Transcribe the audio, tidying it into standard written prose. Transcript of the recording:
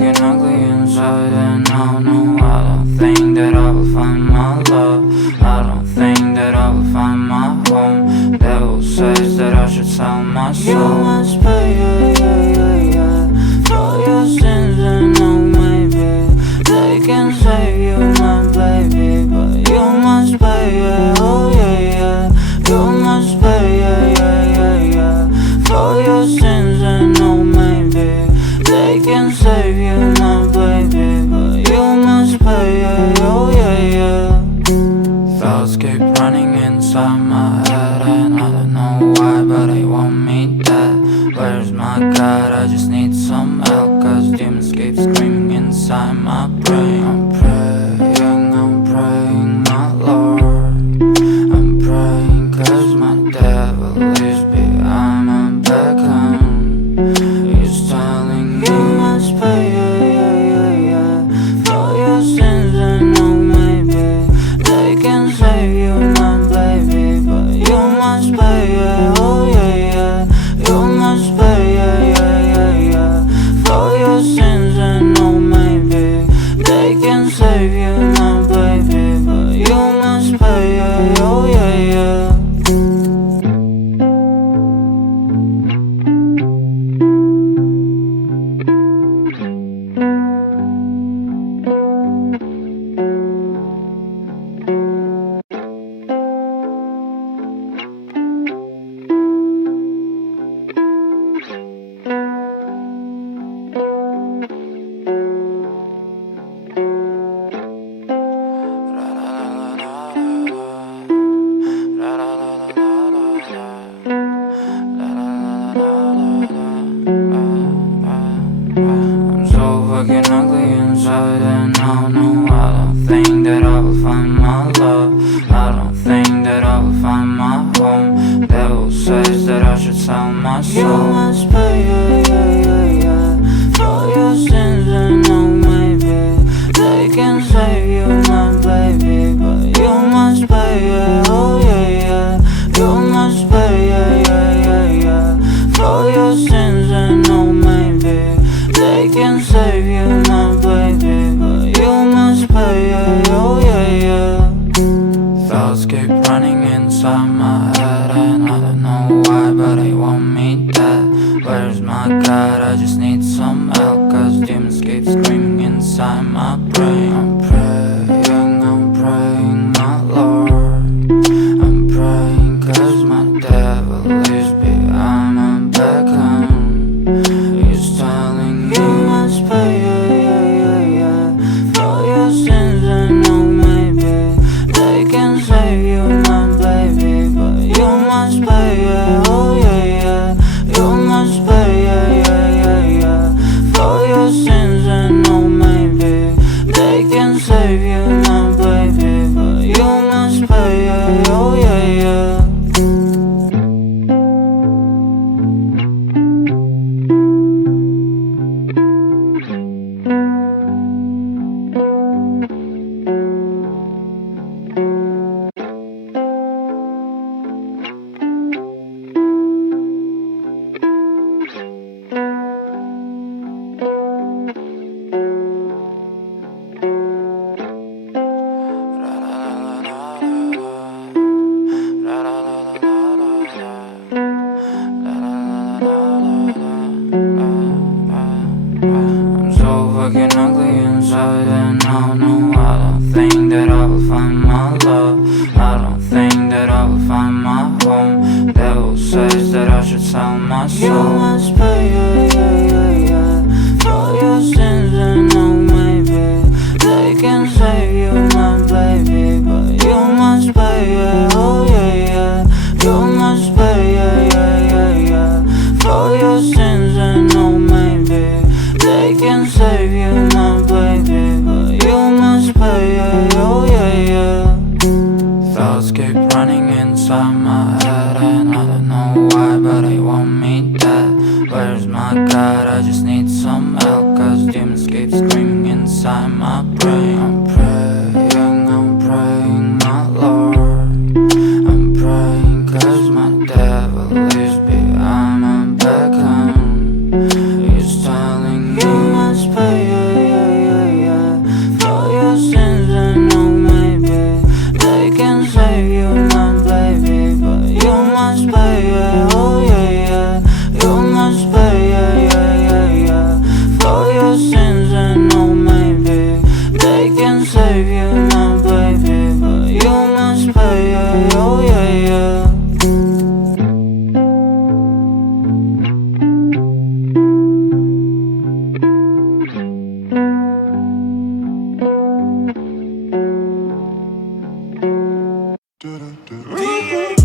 fucking ugly inside, and no, I don't think that I will find my love. I don't think that I will find my home. Devil says that I should sell my soul. You must pay, for your sins, and no, maybe they can save you, my baby, but you must pay, oh yeah. You must pay, for your sins, and no, maybe they can save you, my baby, but you must pay, oh yeah. Thoughts keep running inside my head, and I don't know why, but they want me dead. Where's my God? I just need some help, cause demons keep screaming inside my brain. I'm praying, my Lord. I'm praying cause my devil is behind my back, he's telling me you must pay, for your sins, and no, maybe they can save you, my baby, but you must pay, oh yeah. You must pay, for your sins, and no, maybe they can save you, my baby, but you must pay, oh yeah. I'm so fucking ugly inside, and no, I don't think that I will find my love. I don't think that I will find my home. Devil says that I should sell my soul. You must pay, for your sins, and no, maybe they can save you, my baby, but you must pay, oh yeah. You must pay, for your sins, and no, maybe they can save you, my baby, but you must pay, oh yeah. Thoughts keep running inside my head, and I don't know why, but they want me dead. Where's my God? I just need some help, cause demons keep screaming inside my brain. I'm praying, my Lord. I'm praying cause my devil is behind my back, he's telling me you must pay, for your sins, and no, maybe they can save you, my baby, but you must pay, oh yeah. You must pay, for your sins, and no, maybe they can save you, my baby, but you must pay, oh yeah. I'm so fucking ugly inside, and no, I don't think that I will find my love. I don't think that I will find my home. Devil says that I should sell my soul. You must pay, for your sins, and no, maybe they can save you, my baby, but you must pay, oh yeah. You must pay, for your sins, and no, maybe they can save you, my baby, but you must pay, oh yeah. Thoughts keep running inside my head, and I don't know why, but they want me dead. Where's my God? I just need some help, cause demons keep screaming inside my brain. I'm praying, my Lord. I'm praying cause my devil is behind my back, he's telling me you must pay, Do-do-do.